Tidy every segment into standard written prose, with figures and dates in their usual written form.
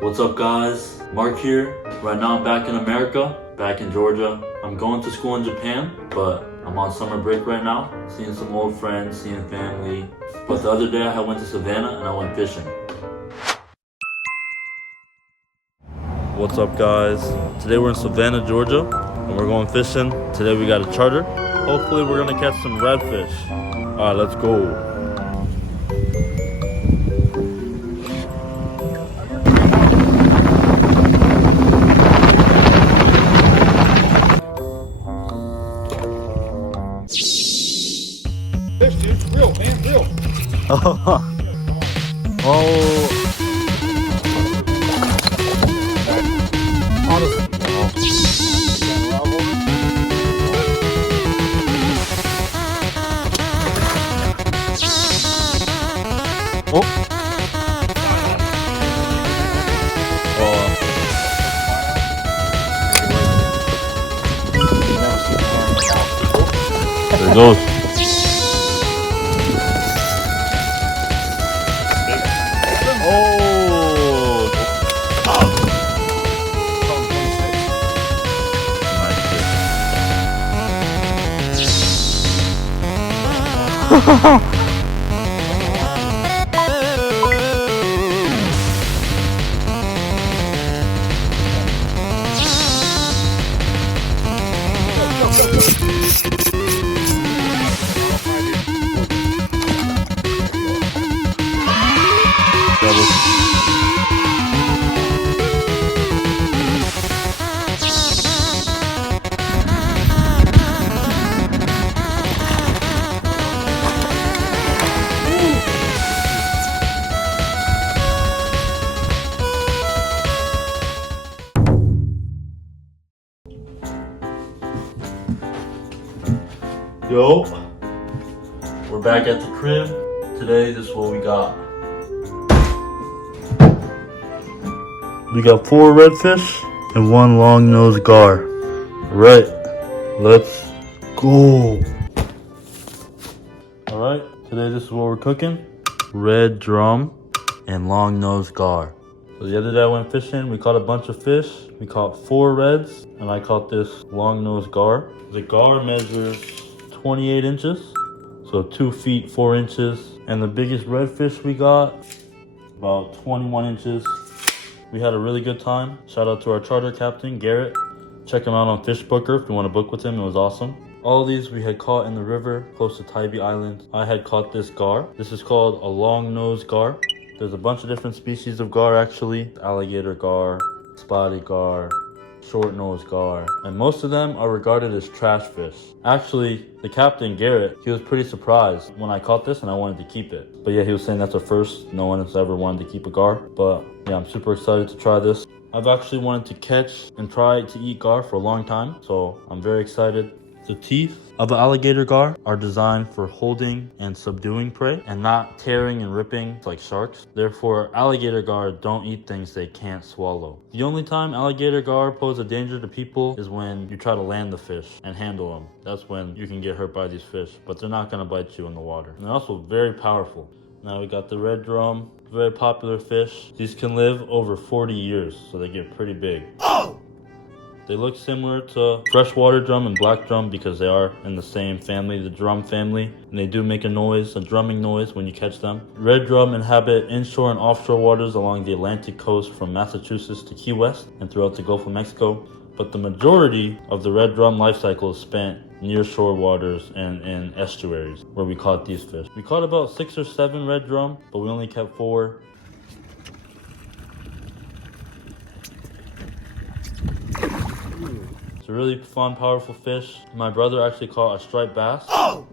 What's up guys, Mark here. Right now I'm back in America, back in Georgia. I'm going to school in Japan, but I'm on summer break right now, seeing some old friends, seeing family. But the other day I went to Savannah and I went fishing. What's up guys, today we're in Savannah, Georgia, and we're going fishing. Today we got a charter. Hopefully we're gonna catch some redfish. Alright, let's go. Fish, dude. Real, man. Real. Oh. There it goes. Yo, we're back at the crib. Today, this is what we got. We got 4 redfish and 1 long-nosed gar. Right, let's go. Alright, today this is what we're cooking. Red drum and long-nosed gar. So the other day I went fishing, we caught a bunch of fish. We caught 4 reds and I caught this long-nosed gar. The gar measures 28 inches, so 2 feet 4 inches, and the biggest redfish we got about 21 inches. We had a really good time. Shout out to our charter captain Garret. Check him out on Fish Booker if you want to book with him. It was awesome. All these we had caught in the river close to Tybee Island. I had caught this gar. This is called a long-nosed gar. There's a bunch of different species of gar actually. Alligator gar, spotted gar, short-nosed gar, and most of them are regarded as trash fish. Actually, the Captain Garret, he was pretty surprised when I caught this and I wanted to keep it. But yeah, he was saying that's a first. No one has ever wanted to keep a gar. But yeah, I'm super excited to try this. I've actually wanted to catch and try to eat gar for a long time, so I'm very excited. The teeth of an alligator gar are designed for holding and subduing prey and not tearing and ripping like sharks. Therefore, alligator gar don't eat things they can't swallow. The only time alligator gar pose a danger to people is when you try to land the fish and handle them. That's when you can get hurt by these fish, but they're not going to bite you in the water. And they're also very powerful. Now we got the red drum, very popular fish. These can live over 40 years, so they get pretty big. They look similar to freshwater drum and black drum because they are in the same family, the drum family. And they do make a noise, a drumming noise when you catch them. Red drum inhabit inshore and offshore waters along the Atlantic coast from Massachusetts to Key West and throughout the Gulf of Mexico. But the majority of the red drum life cycle is spent near shore waters and in estuaries where we caught these fish. We caught about 6 or 7 red drum, but we only kept 4. A really fun, powerful fish. My brother actually caught a striped bass,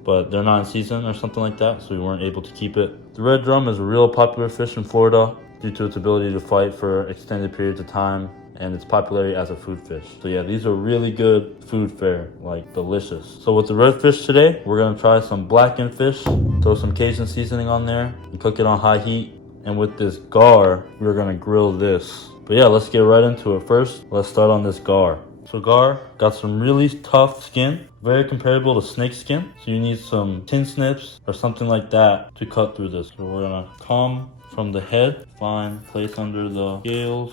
but they're not in season or something like that, so we weren't able to keep it. The red drum is a real popular fish in Florida due to its ability to fight for extended periods of time and its popularity as a food fish. So yeah, these are really good food fare, like delicious. So with the redfish today, we're gonna try some blackened fish, throw some Cajun seasoning on there, and cook it on high heat. And with this gar, we're gonna grill this. But yeah, let's get right into it. First, let's start on this gar. So gar got some really tough skin, very comparable to snake skin. So you need some tin snips or something like that to cut through this. So we're gonna come from the head, find place under the scales,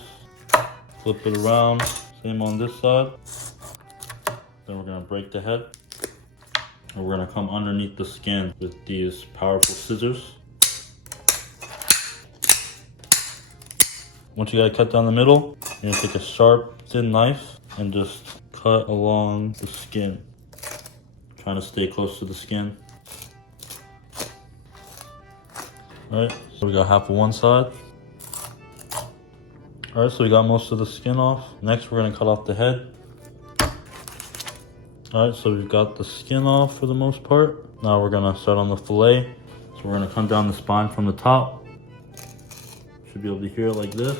flip it around, same on this side. Then we're gonna break the head. And we're gonna come underneath the skin with these powerful scissors. Once you got it cut down the middle, you're gonna take a sharp, thin knife and just cut along the skin. Trying to stay close to the skin. Alright, so we got half of one side. Alright, so we got most of the skin off. Next, we're gonna cut off the head. Alright, so we've got the skin off for the most part. Now we're gonna start on the fillet. So we're gonna come down the spine from the top. Should be able to hear it like this.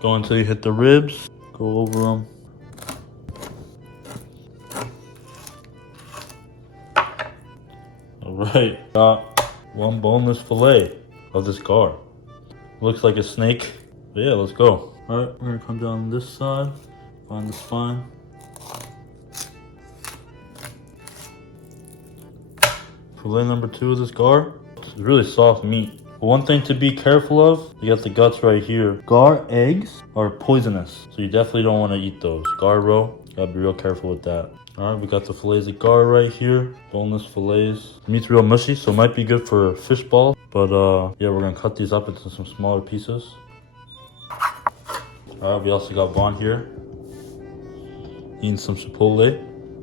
Go until you hit the ribs. Go over them. Alright, got one boneless fillet of this gar. Looks like a snake, but yeah, let's go. Alright, we're gonna come down this side, find the spine. Fillet number 2 of this gar. It's really soft meat. But one thing to be careful of, you got the guts right here. Gar eggs are poisonous, so you definitely don't want to eat those. Gar roe, gotta be real careful with that. Alright, we got the fillets of gar right here. Boneless fillets. The meat's real mushy, so it might be good for fish balls. But yeah, we're gonna cut these up into some smaller pieces. Alright, we also got Vaughn here. Eating some chipotle.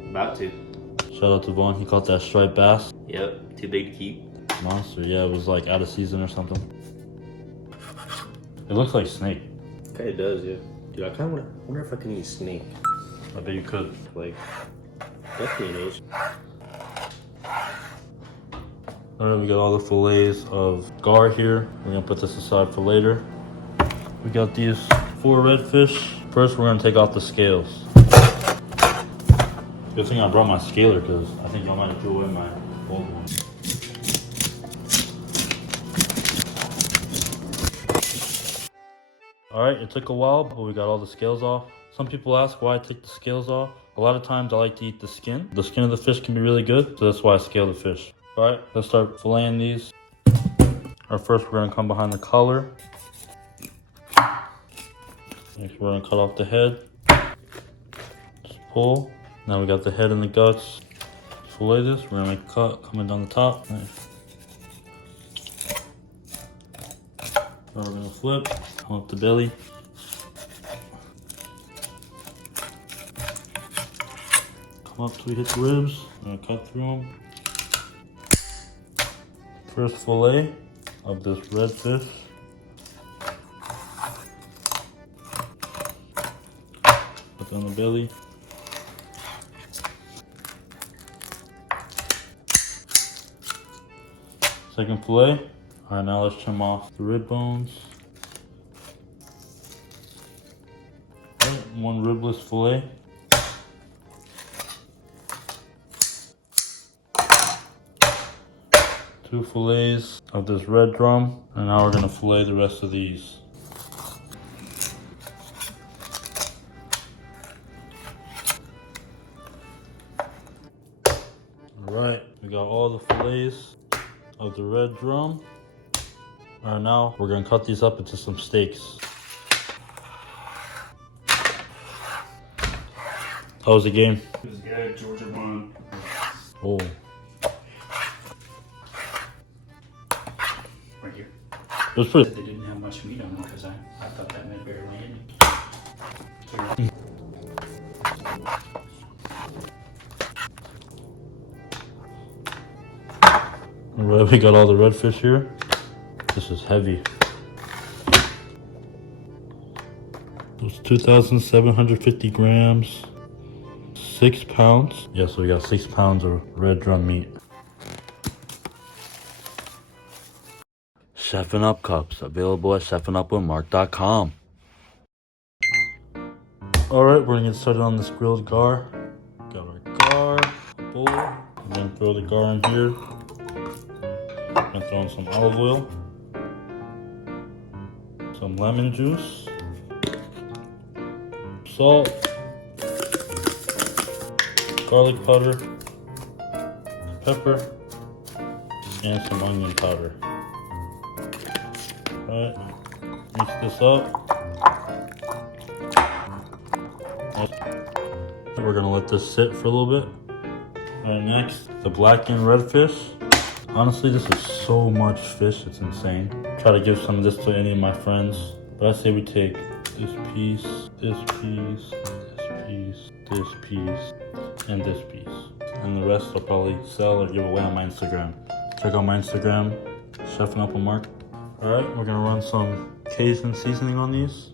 About to. Shout out to Vaughn, he caught that striped bass. Yep, too big to keep. Monster, yeah, it was like out of season or something. It looks like snake. Kinda does, yeah. Dude, I kinda wonder if I can eat snake. I bet you could. Like, definitely knows. Alright, we got all the fillets of gar here. We're gonna put this aside for later. We got these 4 redfish. First, we're gonna take off the scales. Good thing I brought my scaler because I think y'all might have threw away my old one. Alright, it took a while, but we got all the scales off. Some people ask why I take the scales off. A lot of times I like to eat the skin. The skin of the fish can be really good, so that's why I scale the fish. Alright, let's start filleting these. First, we're gonna come behind the collar. Next, we're gonna cut off the head. Just pull. Now we got the head and the guts. Fillet this. We're gonna make a cut coming down the top. Nice. Now we're gonna flip. Come up the belly. Come up till we hit the ribs. We're gonna cut through them. First fillet of this redfish. Put on the belly. Second fillet. Alright, now let's trim off the rib bones. Okay, 1 ribless fillet. Two fillets of this red drum, and now we're gonna fillet the rest of these. Alright, we got all the fillets of the red drum. Alright, now we're gonna cut these up into some steaks. How was the game? It was good. Georgia won. Oh. Right here. It was pretty. They didn't have much meat on them because I thought that meant barely any. Alright, we got all the redfish here. This is heavy. It's 2,750 grams. 6 pounds. Yeah, so we got 6 pounds of red drum meat. Chefing Up cups available at chefingupwithmark.com. Alright, we're gonna get started on this grilled gar. Got our gar, bowl. I'm gonna throw the gar in here. I'm gonna throw in some olive oil, some lemon juice, salt, garlic powder, pepper, and some onion powder. Alright, mix this up. We're gonna let this sit for a little bit. Alright, next, the blackened redfish. Honestly, this is so much fish, it's insane. Try to give some of this to any of my friends. But I say we take this piece, this piece, this piece, this piece, and this piece. And the rest I'll probably sell or give away on my Instagram. Check out my Instagram, Chefing Up with Mark. Alright, we're gonna run some Cajun seasoning on these.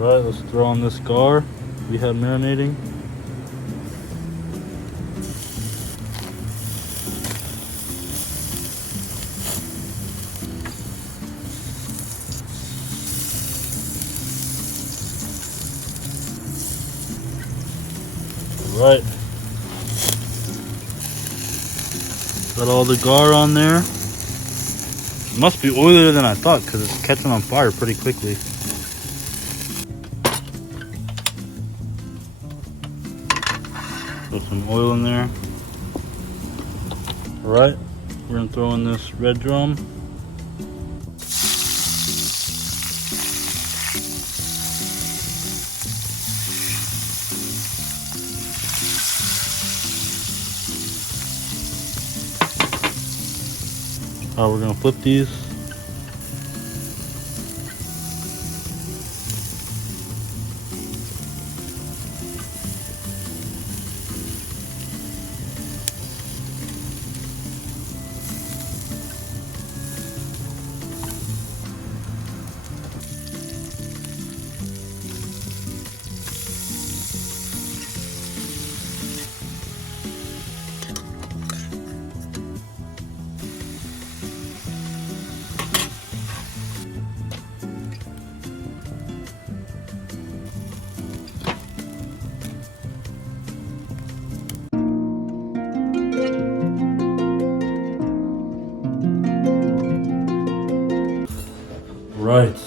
Alright, let's throw on this gar we had marinating. Alright. Got all the gar on there. It must be oilier than I thought because it's catching on fire pretty quickly. Put some oil in there. Alright, we're gonna throw in this red drum. Alright, we're gonna flip these. Right,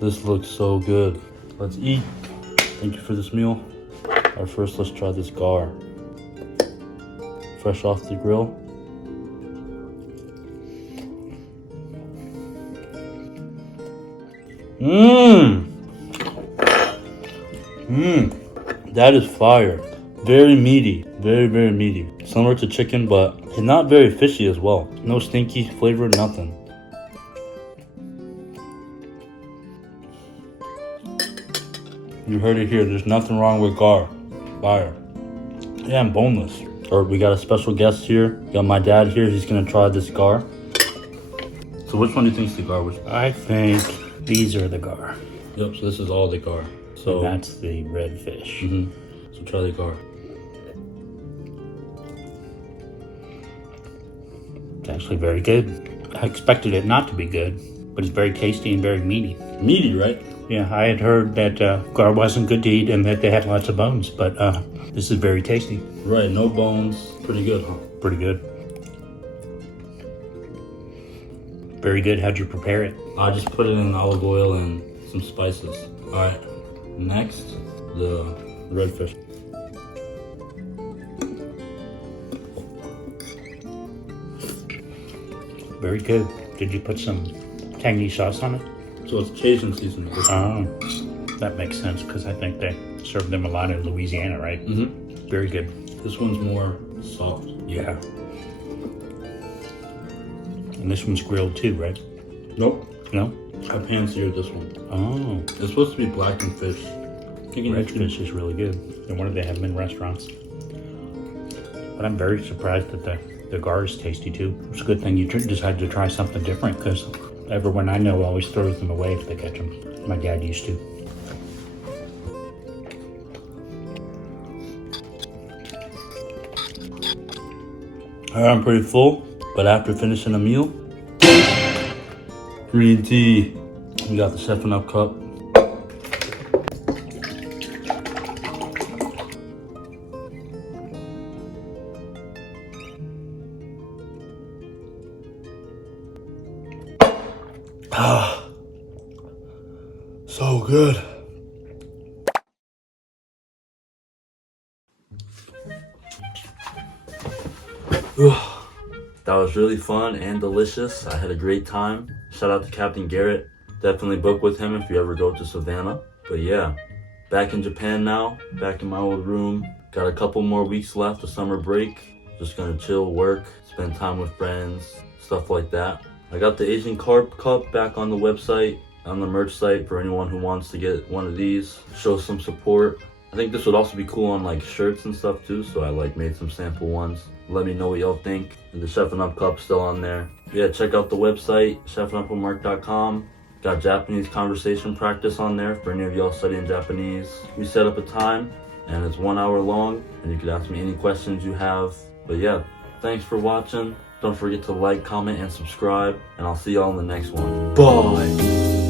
this looks so good. Let's eat. Thank you for this meal. Alright, first let's try this gar. Fresh off the grill. That is fire. Very meaty, very meaty. Similar to chicken, but not very fishy as well. No stinky flavor, nothing. You heard it here, there's nothing wrong with gar. Fire. Yeah, I'm boneless. Or we got a special guest here. We got my dad here, he's gonna try this gar. So which one do you think's the gar? I think these are the gar. Yep, so this is all the gar. So And that's the redfish. So try the gar. It's actually very good. I expected it not to be good, but it's very tasty and very meaty. Meaty, right? Yeah, I had heard that gar wasn't good to eat and that they had lots of bones, but this is very tasty. Right, no bones. Pretty good, huh? Pretty good. Very good. How'd you prepare it? I just put it in olive oil and some spices. Alright, next, the redfish. Very good. Did you put some tangy sauce on it? So it's Cajun seasoning. Oh, that makes sense because I think they serve them a lot in Louisiana, right? Very good. This one's more soft. Yeah. And this one's grilled too, right? Nope. No? I pan-seared this one. Oh. It's supposed to be blackened fish. Redfish is really good. No wonder they have them in restaurants. But I'm very surprised that the gar is tasty too. It's a good thing you decided to try something different because everyone I know always throws them away if they catch them. My dad used to. I'm pretty full, but after finishing a meal, green tea. We got the 7-Up cup. Ah, so good. That was really fun and delicious. I had a great time. Shout out to Captain Garret. Definitely book with him if you ever go to Savannah. But yeah, back in Japan now, back in my old room. Got a couple more weeks left of summer break. Just gonna chill, work, spend time with friends, stuff like that. I got the Asian Carp Cup back on the website, on the merch site for anyone who wants to get one of these. Show some support. I think this would also be cool on like shirts and stuff too, so I like made some sample ones. Let me know what y'all think. And the Chef and Up Cup's still on there. Yeah, check out the website, chefandupwithmark.com. Got Japanese conversation practice on there for any of y'all studying Japanese. We set up a time and it's 1 hour long and you can ask me any questions you have. But yeah, thanks for watching. Don't forget to like, comment, and subscribe, and I'll see y'all in the next one. Bye!